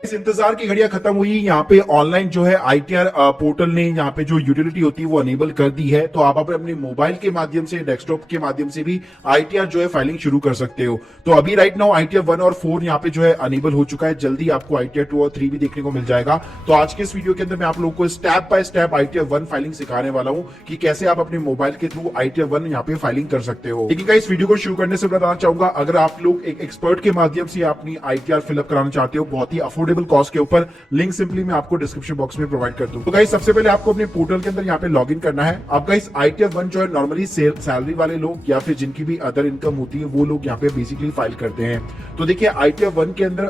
इस इंतजार की घड़ियां खत्म हुई। यहाँ पे ऑनलाइन जो है आईटीआर पोर्टल ने यहाँ पे जो यूटिलिटी होती है वो अनेबल कर दी है, तो आप अपने मोबाइल के माध्यम से, डेस्कटॉप के माध्यम से भी आईटीआर जो है फाइलिंग शुरू कर सकते हो। तो अभी राइट नाउ आईटीआर 1 और 4 यहाँ पे जो है अनेबल हो चुका है। जल्दी आपको आईटीआर 2 और 3 भी देखने को मिल जाएगा। तो आज के इस वीडियो के अंदर मैं आप लोगों को step by step ITR 1 filing सिखाने वाला हूँ कि कैसे आप अपने मोबाइल के थ्रू आईटीआर 1 यहाँ पे फाइलिंग कर सकते हो। लेकिन इस वीडियो को शुरू करने से बताना चाहूंगा, अगर आप लोग एक एक्सपर्ट के माध्यम से अपनी आईटीआर फिलअप कराना चाहते हो बहुत ही अफोर्डेबल कॉस्ट के ऊपर, लिंक सिंपली मैं आपको डिस्क्रिप्शन बॉक्स में प्रोवाइड कर दूं। तो गाइस सबसे पहले आपको अपने पोर्टल के अंदर यहाँ पे लॉगिन करना है। अब गाइस आईटीआर 1 जो है नॉर्मली सैलरी वाले लोग या फिर जिनकी भी अदर इनकम होती है वो लोग यहाँ पे बेसिकली फाइल करते हैं। तो देखिए आईटीआर 1 के अंदर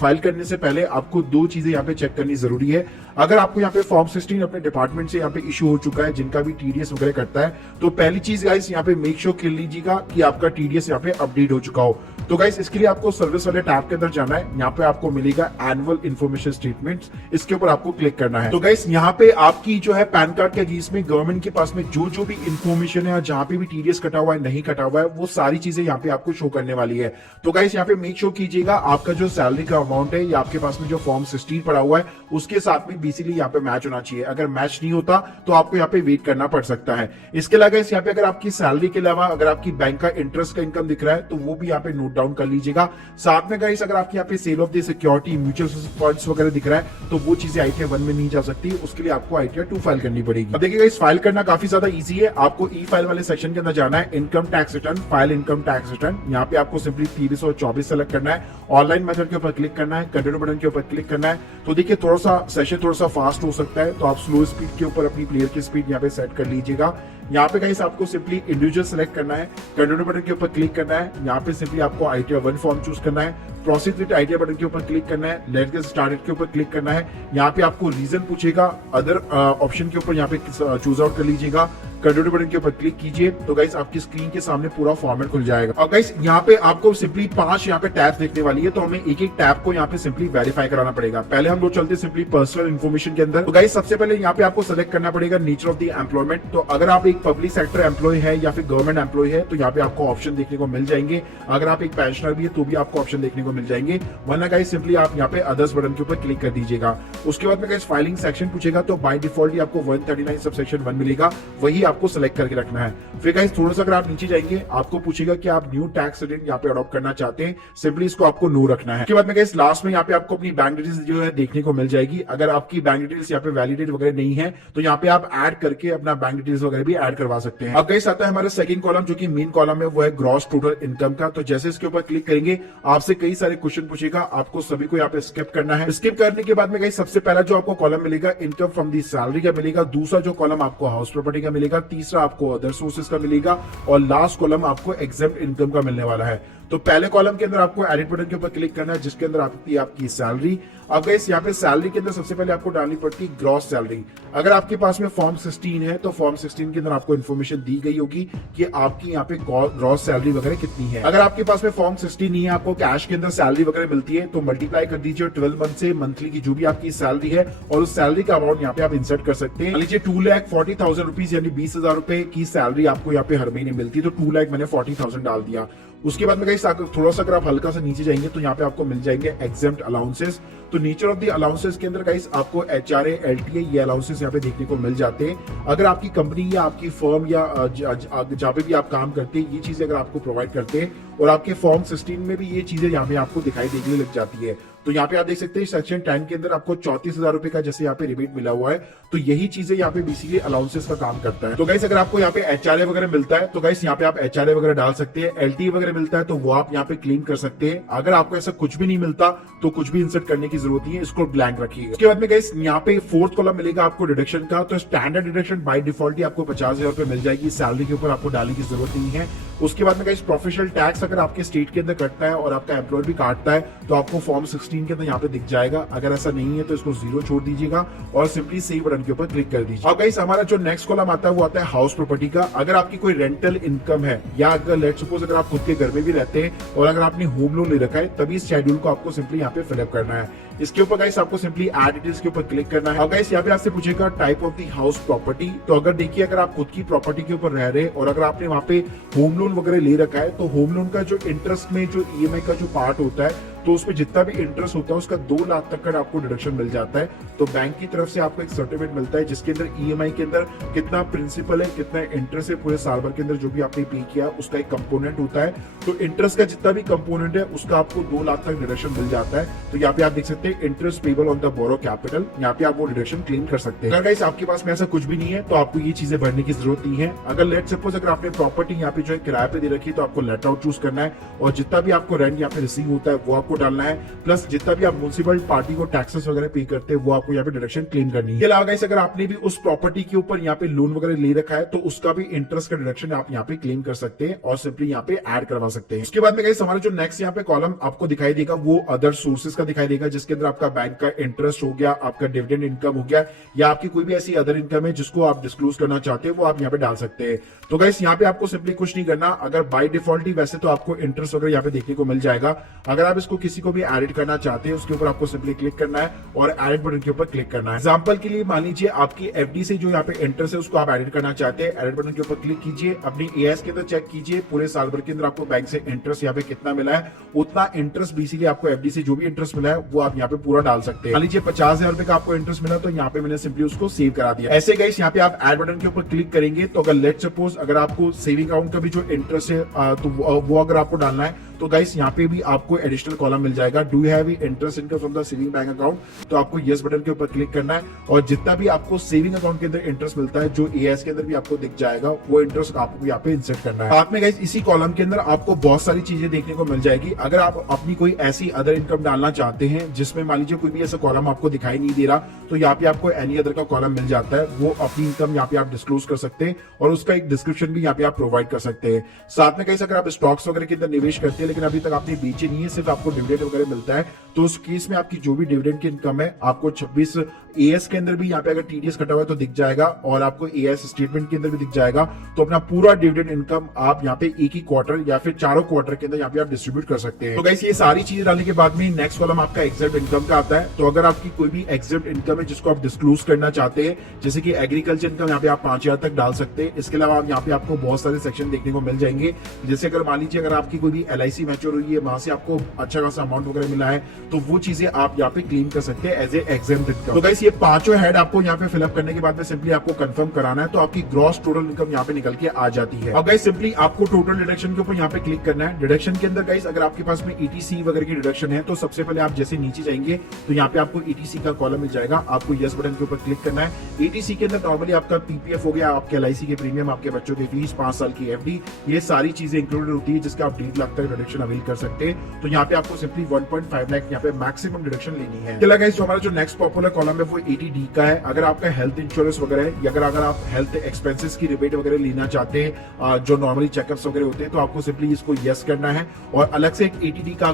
फाइल करने से पहले आपको दो चीजें यहाँ पे चेक करनी जरूरी है। अगर आपको यहाँ पे फॉर्म 16 अपने डिपार्टमेंट से यहाँ पे इशू हो चुका है, जिनका भी टीडीएस वगैरह करता है, तो पहली चीज गाइस यहाँ पे मेक श्योर कर लीजिएगा कि आपका टीडीएस यहाँ पे अपडेट हो चुका हो। तो गाइस इसके लिए आपको सर्विस वाले टैब के अंदर जाना है। यहाँ पे आपको मिलेगा एनुअल इन्फॉर्मेशन स्टेटमेंट्स, इसके ऊपर आपको क्लिक करना है। तो गाइस यहाँ पे आपकी जो है पैन कार्ड के अगेंस्ट में गवर्नमेंट के पास में जो भी इन्फॉर्मेशन है, जहां पे भी टीडीएस कटा हुआ है, नहीं कटा हुआ है, वो सारी चीजें यहाँ पे आपको शो करने वाली है। तो गाइस यहाँ पे मेक श्योर कीजिएगा आपका जो सैलरी का अमाउंट है या आपके पास में जो फॉर्म 16 पड़ा हुआ है उसके साथ में बेसिकली यहाँ पे मैच होना चाहिए। अगर मैच नहीं होता तो आपको यहाँ पे वेट करना पड़ सकता है। इसके अलावा यहाँ पे अगर आपकी सैलरी के अलावा अगर आपकी बैंक का इंटरेस्ट का इनकम दिख रहा है तो वो भी यहाँ पे नोट डाउन कर लीजिएगा। साथ में गाइस अगर आपके यहाँ पे sale of the security, mutual funds वगैरह दिख रहा है तो वो चीजें आईटीआर 1 में नहीं जा सकती, उसके लिए आपको आईटीआर 2 फाइल करनी पड़ेगी। अब देखिए इस फाइल करना काफी ज्यादा इजी है। आपको ई फाइल वाले सेक्शन के अंदर जाना है, income tax return, file income tax return. यहाँ पे आपको सिंपली 2324 सेलेक्ट करना है, ऑनलाइन मेथड के ऊपर क्लिक करना है, कंटिन्यू बटन के ऊपर क्लिक करना है। तो देखिए थोड़ा सा सेशन थोड़ा सा फास्ट हो सकता है, तो आप स्लो स्पीड के ऊपर अपनी प्लेयर की स्पीड यहाँ पे सेट कर लीजिएगा। यहाँ पे गाइस आपको सिंपली इंडिविजुअल सेलेक्ट करना है, कंटिन्यू बटन के ऊपर क्लिक करना है। यहाँ पे सिंपली आपको आईटीआर 1 फॉर्म चूज करना है, प्रोसीड विद आईटीआर बटन के ऊपर क्लिक करना है, लेट्स गेट स्टार्टेड के ऊपर क्लिक करना है। यहाँ पे आपको रीजन पूछेगा, अदर ऑप्शन के ऊपर यहाँ पे चूज आउट कर लीजिएगा, कंटिन्यू बटन के ऊपर क्लिक कीजिए। तो गाइस आपकी स्क्रीन के सामने पूरा फॉर्मेट खुल जाएगा। और गाइस यहाँ पे आपको सिंपली 5 यहाँ पे टैब्स देखने वाली है, तो हमें एक एक टैब को यहाँ पे सिंपली वेरीफाई कराना पड़ेगा। पहले हम लोग चलते सिंपली पर्सनल इन्फॉर्मेशन के अंदर। तो गाइस सबसे पहले यहाँ पे आपको सेलेक्ट करना पड़ेगा नेचर ऑफ द एम्प्लॉयमेंट। तो अगर आप एक पब्लिक सेक्टर एम्प्लॉय है या फिर गवर्नमेंट एम्प्लॉय है तो यहाँ पे आपको ऑप्शन देखने को मिल जाएंगे। अगर आप एक पेंशनर भी है तो भी आपको ऑप्शन देखने को मिल जाएंगे, वरना गाइस सिंपली आप यहाँ पे अदर्स बटन के ऊपर क्लिक कर दीजिएगा। उसके बाद में गाइस फाइलिंग सेक्शन पूछेगा, तो बाय डिफॉल्ट आपको 139 सबसेक्शन 1 मिलेगा, वही आपको सेलेक्ट करके रखना है। फिर गाइस थोड़ा सा अगर आप नीचे जाएंगे आपको पूछेगा कि आप न्यू टैक्स रेट यहाँ पे अडॉप्ट करना चाहते हैं, सिंपली इसको आपको नो रखना है। उसके बाद में गाइस लास्ट में यहाँ पे आपको अपनी बैंक डिटेल्स जो है देखने को मिल जाएगी। अगर आपकी बैंक डिटेल्स यहाँ पे वैलिडेट वगैरह नहीं है तो यहाँ पे आप ऐड करके अपना बैंक डिटेल्स वगैरह भी ऐड करवा सकते हैं। अब गाइस आता है हमारा सेकंड कॉलम, जो कि मेन कॉलम है, वो है ग्रॉस टोटल इनकम का। तो जैसे इसके ऊपर क्लिक करेंगे आपसे कई सारे क्वेश्चन पूछेगा, आपको सभी को यहाँ पे स्किप करना है। स्किप करने के बाद में गाइस सबसे पहला जो आपको कॉलम मिलेगा इनकम फ्रॉम दी सैलरी का मिलेगा, दूसरा जो कॉलम आपको हाउस प्रॉपर्टी का मिलेगा, तीसरा आपको अदर सोर्सेज का मिलेगा और लास्ट कॉलम आपको एग्जेम्प्ट इनकम का मिलने वाला है। तो पहले कॉलम के अंदर आपको एडिट बटन के ऊपर क्लिक करना है, जिसके अंदर आती है आपकी सैलरी। अब गाइस यहाँ पे सैलरी के अंदर सबसे पहले आपको डालनी पड़ती है ग्रॉस सैलरी। अगर आपके पास में फॉर्म 16 है तो फॉर्म 16 के अंदर आपको इन्फॉर्मेशन दी गई होगी कि आपकी यहाँ पे ग्रॉस सैलरी वगैरह कितनी है। अगर आपके पास में फॉर्म 16 नहीं है, आपको कैश के अंदर सैलरी वगैरह मिलती है, तो मल्टीप्लाई कर दीजिए 12 मंथ से मंथली की जो भी आपकी सैलरी है और उस सैलरी का अमाउंट यहाँ पे आप इंसर्ट कर सकते हैं। लीजिए 2,40,000 रुपीज यानी 20,000 रुपए की सैलरी आपको यहाँ पे हर महीने मिलती है, तो 2,00,000 मैंने 40,000 डाल दिया। उसके बाद में गाइस थोड़ा सा अगर आप हल्का सा नीचे जाएंगे तो यहाँ पे आपको मिल जाएंगे एग्जेम्प्ट अलाउंसेस। तो नेचर ऑफ द अलाउंसेस के अंदर गाइस आपको एचआरए, एलटीए ये अलाउंसेस यहाँ पे देखने को मिल जाते हैं। अगर आपकी कंपनी या आपकी फर्म या जहाँ पे भी आप काम करते हैं ये चीजें अगर आपको प्रोवाइड करते हैं और आपके फॉर्म 16 में भी ये चीजें यहाँ पे आपको दिखाई देने लग जाती है। तो यहाँ पे आप देख सकते हैं सेक्शन 10 के अंदर आपको 34,000 रुपए का जैसे यहाँ पे रिबेट मिला हुआ है, तो यही चीजें यहाँ पे बेसिकली अलाउंसेस का काम करता है। तो गाइस अगर आपको यहाँ पे एचआरए वगैरह मिलता है तो गाइस यहाँ पे आप एचआरए वगैरह डाल सकते हैं, एलटीए वगैरह मिलता है तो वो आप यहाँ पे क्लेम कर सकते हैं। अगर आपको ऐसा कुछ भी नहीं मिलता तो कुछ भी इंसर्ट करने की जरूरत नहीं है, इसको ब्लैंक रखिएगा। उसके बाद में गाइस यहाँ पे फोर्थ कॉलम मिलेगा आपको डिडक्शन का। तो स्टैंडर्ड डिडक्शन बाय डिफॉल्ट ही आपको 50,000 रुपए मिल जाएगी, सैलरी के ऊपर आपको डालने की जरूरत नहीं है। उसके बाद में गाइस प्रोफेशनल टैक्स अगर आपके स्टेट के अंदर कटता है और आपका एम्प्लॉयर भी काटता है तो आपको फॉर्म 16 के अंदर यहाँ पे दिख जाएगा। अगर ऐसा नहीं है तो इसको 0 छोड़ दीजिएगा और सिंपली सेव बटन के ऊपर क्लिक कर दीजिए। अब गाइस हमारा जो नेक्स्ट कॉलम आता है वो आता है हाउस प्रॉपर्टी का। अगर आपकी कोई रेंटल इनकम है या अगर लेट्स सपोज अगर आप खुद के घर में भी रहते हैं और अगर आपने होम लोन ले रखा है तभी इस शेड्यूल को आपको सिंपली यहाँ पे फिलअप करना है। इसके ऊपर गाइस आपको सिंपली ऐड डिटेल्स के ऊपर क्लिक करना है। अब गाइस यहाँ पे आपसे पूछेगा type of the house property. तो अगर देखिए अगर आप खुद की प्रॉपर्टी के ऊपर रह रहे हैं और अगर आपने वहाँ पे होम लोन वगैरह ले रखा है तो होम लोन का जो इंटरेस्ट में जो ईएमआई का जो पार्ट होता है तो उसमें जितना भी इंटरेस्ट होता है उसका 2 लाख तक का आपको डिडक्शन मिल जाता है। तो बैंक की तरफ से आपको एक सर्टिफिकेट मिलता है जिसके अंदर ईएमआई के अंदर कितना प्रिंसिपल है, कितना इंटरेस्ट है, पूरे साल भर के अंदर जो भी आपने पे किया उसका एक कंपोनेंट होता है। तो इंटरेस्ट का जितना भी कंपोनेंट है उसका आपको 2 लाख तक डिडक्शन मिल जाता है। तो यहाँ पे आप देख सकते हैं interest payable on the borrow capital, यहाँ पे आप वो डिडक्शन क्लेम कर सकते हैं। अगर गाइस आपके पास में ऐसा कुछ भी नहीं है तो आपको ये चीजें भरने की जरूरत नहीं है। अगर लेट सपोज अगर आपने प्रॉपर्टी यहाँ पे जो है किराए पे दे रखी है तो आपको लेट आउट चूज करना है और जितना भी आपको रेंट यहाँ पे रिसीव होता है वो आपको डालना है, प्लस जितना भी आप म्युनिसिपल पार्टी को टैक्सेस वगैरह पे करते हैं वो आपको यहाँ पे डिडक्शन क्लेम करनी है। इसके अलावा गाइस अगर आपने भी उस प्रॉपर्टी के ऊपर यहाँ पे लोन वगैरह ले रखा है तो उसका भी इंटरेस्ट का डिडक्शन आप यहाँ पे क्लेम कर सकते हैं और सिंपली यहाँ पे ऐड करवा सकते हैं। उसके बाद में गाइस हमारा जो नेक्स्ट यहाँ पे कॉलम आपको दिखाई देगा वो अदर सोर्सेज का दिखाई देगा, जिसके अंदर आपका बैंक का इंटरेस्ट हो गया, आपका डिविडेंड इनकम हो गया, या आपकी कोई भी ऐसी अदर इनकम है जिसको आप डिस्क्लोज करना चाहते हैं वो आप यहाँ पे डाल सकते हैं। तो गाइस यहाँ पे आपको सिंपली कुछ नहीं करना, अगर बाय डिफॉल्ट ही वैसे तो आपको इंटरेस्ट वगैरह यहाँ पे देखने को मिल जाएगा। अगर आप इसको किसी को भी एडिट करना चाहते हैं उसके ऊपर आपको सिंपली क्लिक करना है और एडिट बटन के ऊपर क्लिक करना है। एग्जांपल के लिए मान लीजिए आपकी एफडी से जो यहाँ पे इंटरेस्ट है उसको आप एडिट करना चाहते हैं, एडिट बटन के ऊपर क्लिक कीजिए, अपनी एएस के अंदर चेक कीजिए पूरे साल भर के अंदर आपको बैंक से इंटरेस्ट यहाँ पे कितना मिला है, उतना इंटरेस्ट बेसिकली आपको एफडी से जो भी इंटरेस्ट मिला है वो आप यहाँ पे पूरा डाल सकते हैं। मान लीजिए 50,000 रुपए का आपको इंटरेस्ट मिला तो यहाँ पे मैंने सिंपली उसको सेव करा दिया। ऐसे गाइस यहाँ पे आप एड बटन के ऊपर क्लिक करेंगे तो अगर लेट सपोज अगर आपको सेविंग अकाउंट का भी जो इंटरेस्ट है तो वो अगर आपको डालना है तो गाइस यहाँ पे भी आपको एडिशनल कॉलम मिल जाएगा, do you have interest income from the saving bank account, तो आपको यस बटन के ऊपर क्लिक करना है और जितना भी आपको सेविंग अकाउंट के अंदर इंटरेस्ट मिलता है जो एएस के अंदर भी आपको दिख जाएगा वो इंटरेस्ट आपको यहाँ पे इंसर्ट करना है। साथ में गाइस इसी कॉलम के अंदर आपको बहुत सारी चीजें देखने को मिल जाएगी। अगर आप अपनी कोई ऐसी अदर इनकम डालना चाहते हैं जिसमें मान लीजिए कोई भी ऐसा कॉलम आपको दिखाई नहीं दे रहा तो यहाँ पे आपको एनी अदर का कॉलम मिल जाता है, वो अपनी इनकम यहाँ पे आप डिस्क्लोज कर सकते हैं और उसका एक डिस्क्रिप्शन भी यहाँ पे आप प्रोवाइड कर सकते हैं। साथ में गाइस अगर आप स्टॉक्स वगैरह के अंदर निवेश करते हैं लेकिन अभी तक आपने बेचे नहीं है, सिर्फ आपको डिविडेंड वगैरह मिलता है, तो उस केस में आपकी जो भी डिविडेंड की इनकम है आपको 26 एएस के अंदर भी यहाँ पे अगर टीडीएस कटा हुआ है तो दिख जाएगा और आपको एएस स्टेटमेंट के अंदर भी दिख जाएगा। तो अपना पूरा डिविडेंड इनकम आप यहाँ पे एक ही क्वार्टर या फिर चारों क्वार्टर के अंदर यहाँ पे आप डिस्ट्रीब्यूट कर सकते हैं। तो गाइस ये सारी चीजें डालने के बाद में नेक्स्ट कॉलम आपका एग्जिट इनकम का आता है। तो अगर आपकी कोई भी एग्जिट इनकम है जिसको आप डिस्क्लोज करना चाहते हैं, जैसे कि एग्रीकल्चर इनकम यहाँ पे आप 5,000 तक डाल सकते हैं। इसके अलावा यहाँ पे आपको बहुत सारे सेक्शन देखने को मिल जाएंगे, जैसे अगर मान लीजिए अगर आपकी कोई भी एलआईसी मैच्योर हुई है वहां से आपको अच्छा खासा अमाउंट वगैरह मिला है तो वो चीजें आप यहाँ पे क्लेम कर सकते हैं एज ए एग्जेम्प्ट इनकम। तो गाइस ये पांचों हेड आपको यहाँ पे फिलअप करने के बाद में सिंपली आपको कंफर्म कराना है तो आपकी ग्रॉस टोटल इनकम यहाँ पे निकल के आ जाती है। अब गाइस सिंपली आपको टोटल डिडक्शन के ऊपर यहाँ पे क्लिक करना है। डिडक्शन के अंदर गाइस अगर आपके पास में ईटीसी वगैरह की डिडक्शन है तो सबसे पहले आप जैसे नीचे जाएंगे तो यहाँ पे आपको ईटीसी का कॉलम मिल जाएगा, आपको यस बटन के ऊपर क्लिक करना है। ईटीसी के अंदर नॉर्मली आपका पीपीएफ हो गया, आपके एलआईसी के प्रीमियम, आपके बच्चों की फीस, 5 साल की एफडी, ये सारी चीजें इंक्लूडेड होती है जिसका आप 1.5 लाख तक डिडक्शन अवेल कर सकते हैं। तो यहाँ पे आपको सिंपली 1.5 लाख यहाँ पे मैक्सिमम डिडक्शन लेनी है। चला गाइस जो हमारा जो नेक्स्ट पॉपुलर कॉलम है वो 80D का है। अगर आपका हेल्थ इंश्योरेंस वगैरह है या अगर आप हेल्थ एक्सपेंसेस की रिबेट वगैरह लेना चाहते हैं जो नॉर्मली चेकअप्स वगैरह होते हैं तो आपको सिंपली इसको यस करना है और अलग से एक 80D का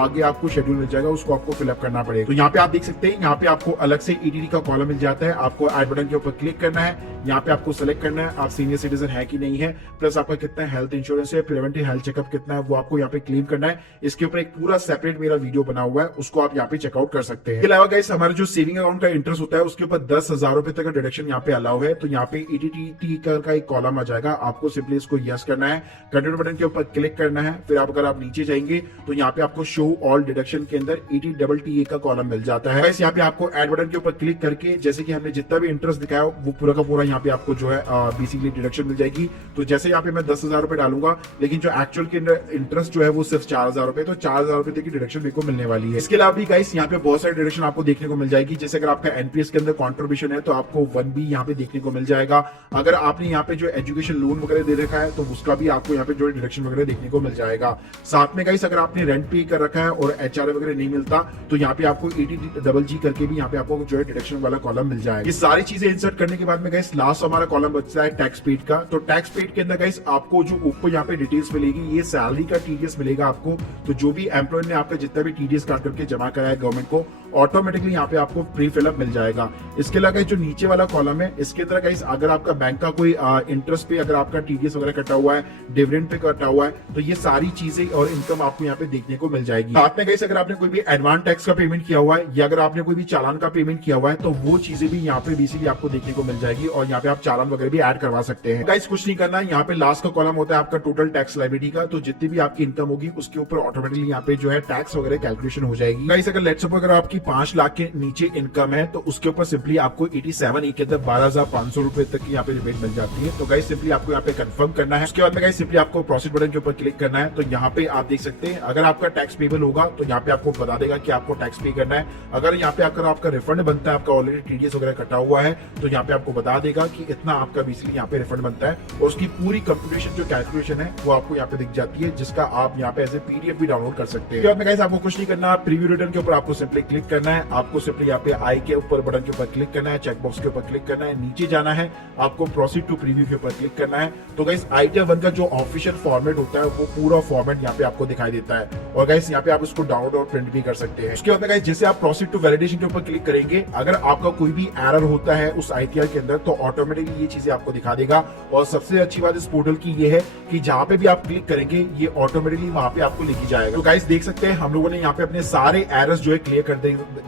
आगे आपको शेड्यूल मिल जाएगा, उसको आपको फिलअप करना पड़ेगा। तो यहाँ पे आप देख सकते हैं यहाँ पे आपको अलग से 80D का कॉलम मिल जाता है, आपको ऐड बटन के ऊपर क्लिक करना है, यहाँ पे आपको सेलेक्ट करना है आप सीनियर सिटीजन है कि नहीं है, प्लस आपका कितना हेल्थ इंश्योरेंस है, प्रिवेंटिव हेल्थ चेकअप कितना है वो आपको यहाँ पे क्लेम करना है। इसके ऊपर एक पूरा सेपरेट मेरा वीडियो बना हुआ है, उसको आप यहाँ पे चेकआउट कर सकते हैं। इसके अलावा गाइस हमारा जो सेविंग अकाउंट का इंटरेस्ट होता है उसके ऊपर 10,000 रुपए तक का डिडक्शन यहाँ पे अलाउ है। तो यहाँ पे ईटीटी का एक कॉलम आ जाएगा, आपको सिंपली इसको यस करना है, कंटिन्यू बटन के ऊपर क्लिक करना है, फिर अगर आप नीचे जाएंगे तो यहाँ पे आपको शो ऑल डिडक्शन के अंदर ETTA का कॉलम मिल जाता है। यहाँ पे आपको एड बटन के ऊपर क्लिक करके जैसे कि हमने जितना भी इंटरेस्ट दिखाया वो पूरा का पूरा यहाँ पे आपको जो है बेसिकली डिडक्शन मिल जाएगी। तो जैसे यहाँ पे मैं 10,000 रुपए डालूंगा लेकिन जो एक्चुअल के इंटरेस्ट जो है वो सिर्फ 4,000 रुपए, तो 4,000 रुपए तक की डिडक्शन मेरे को मिलने वाली है। इसके अलावा भी गाइस यहाँ पे बहुत सारी डिडक्शन आपको देखने को मिल जाएगी, जैसे अगर आपका एनपीएस के अंदर कॉन्ट्रीब्यूशन है तो आपको 1B यहाँ पे देखने को मिल जाएगा। अगर आपने यहाँ पे जो एजुकेशन लोन वगैरह दे रखा है तो उसका भी आपको यहाँ पे जो डिडक्शन वगैरह देखने को मिल जाएगा। साथ में गाइस अगर आपने रेंट पे कर रखा है और एचआरए वगैरह नहीं मिलता तो यहाँ पे आपको ETGG करके भी यहाँ पे आपको जो है डिडक्शन वाला कॉलम मिल जाएगा। ये सारी चीजें इंसर्ट करने के बाद में गाइस लास्ट हमारा कॉलम बचता है टैक्स पेड का। तो टैक्स पेड के अंदर गाइस आपको जो ऊपर यहाँ पे डिटेल्स मिलेगी, ये सैलरी का टीडीएस मिलेगा आपको। तो जो भी एम्प्लॉय ने आपका जितना भी टीडीएस काट करके जमा कराया है गवर्नमेंट को, ऑटोमेटिकली यहाँ पे आपको प्री फिलअप मिल जाएगा। इसके अलावा जो नीचे वाला कॉलम है इसके अंदर गाइस अगर आपका बैंक का कोई इंटरेस्ट पे अगर आपका टीडीएस वगैरह कटा हुआ है, डिविडेंड पे कटा हुआ है, तो ये सारी चीजें और इनकम आपको यहाँ पे देखने को मिल जाएगी। साथ में गाइस अगर आपने कोई भी एडवांस टैक्स का पेमेंट किया हुआ है या अगर आपने कोई भी चालान का पेमेंट किया हुआ है तो वो चीजें भी यहाँ पे बेसिकली आपको देखने को मिल जाएगी और यहाँ पे आप चालान वगैरह भी ऐड करवा सकते हैं। गाइस कुछ नहीं करना है, यहाँ पे लास्ट का कॉलम होता है आपका टोटल टैक्स लायबिलिटी का, तो जितनी भी आपकी इनकम होगी उसके ऊपर ऑटोमेटिकली यहाँ पे जो है टैक्स वगैरह कैलकुलेशन हो जाएगी। गाइस अगर लेट्स सपोज अगर आपकी 5 लाख के नीचे इनकम है तो उसके ऊपर सिंपली आपको 87 के अंदर 12,500 रुपए तक की यहाँ पे रिबेट मिल जाती है। तो गाइस सिंपली आपको यहाँ पे कंफर्म करना है। उसके बाद में गाइस सिंपली आपको प्रोसीड बटन के ऊपर क्लिक करना है। तो यहाँ पे आप देख सकते हैं अगर आपका टैक्स पेबल होगा तो यहाँ पे आपको बता देगा कि आपको टैक्स पे करना है। अगर यहाँ पे अगर आपका रिफंड बनता है, आपका ऑलरेडी टीडीएस वगैरह कटा हुआ है, तो यहाँ पे आपको बता देगा कि इतना आपका बेसिकली यहाँ पे रिफंड बनता है और उसकी पूरी कंप्यूटेशन जो कैलकुलेशन है वो आपको यहाँ पे दिख जाती है, जिसका आप यहाँ पे एज ए पीडीएफ भी डाउनलोड कर सकते हैं। गाइस आपको कुछ नहीं करना, प्रीव्यू रिटर्न के ऊपर आपको सिंपली क्लिक करना है। आपको सिंपली यहाँ पे आई के ऊपर बटन के ऊपर क्लिक करना है, चेकबॉक्स के ऊपर क्लिक करना है, नीचे जाना है, आपको प्रोसीड टू प्रीव्यू के ऊपर क्लिक करना है। तो गाइस आईटीआर 1 का जो ऑफिशियल फॉर्मेट होता है वो पूरा फॉर्मेट यहाँ पे आपको दिखाई देता है और गाइस यहाँ पे आप उसको डाउनलोड और प्रिंट भी कर सकते हैं। उसके बाद गाइस जैसे आप प्रोसीड टू वैलिडेशन के ऊपर क्लिक करेंगे, अगर आपका कोई भी एरर होता है उस आईटीआर के अंदर तो ऑटोमेटिकली ये चीजें आपको दिखा देगा। और सबसे अच्छी बात इस पोर्टल की ये है कि जहां पे भी आप क्लिक करेंगे ये ऑटोमेटिकली वहां पे आपको लेके जाएगा। तो गाइस देख सकते हैं हम लोगों ने यहाँ पे अपने सारे एरर्स जो है क्लियर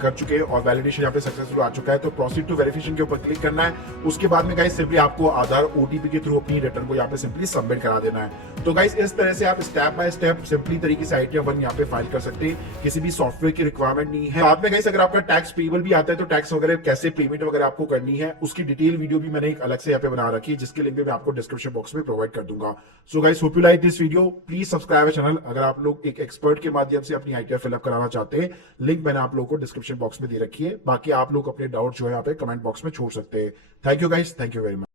कर चुके हैं और वैलिडेशन यहाँ पे सक्सेसफुल आ चुका है। तो प्रोसीड टू वेरिफिकेशन के ऊपर क्लिक करना है। उसके बाद में गाइस सिंपली आपको आधार ओटीपी के थ्रू अपनी रिटर्न को यहाँ पे सिंपली सबमिट करा देना है। तो गाइस इस तरह से आप स्टेप बाय स्टेप सिंपली तरीके से आईटीआर 1 यहाँ पे फाइल कर सकते हैं, किसी भी सॉफ्टवेयर की रिक्वायरमेंट नहीं है। बाद में गाइस अगर आपका टैक्स पेबल भी आता है तो टैक्स वगैरह कैसे पेमेंट वगैरह आपको करनी है उसकी डिटेल वीडियो भी मैंने एक अलग से यहाँ पे बना रखी है, जिसके लिंक भी मैं आपको डिस्क्रिप्शन बॉक्स में प्रोवाइड कर दूंगा। So guys hope you like this video, please subscribe channel अगर आप लोग एक एक्सपर्ट के माध्यम से अपनी आईटीआर फिलअप कराना चाहते हैं। लिंक मैंने आप लोगों को डिस्क्रिप्शन बॉक्स में दे रखी है। बाकी आप लोग अपने डाउट जो है यहाँ पे कमेंट बॉक्स में छोड़ सकते हैं। Thank you guys, thank you very much.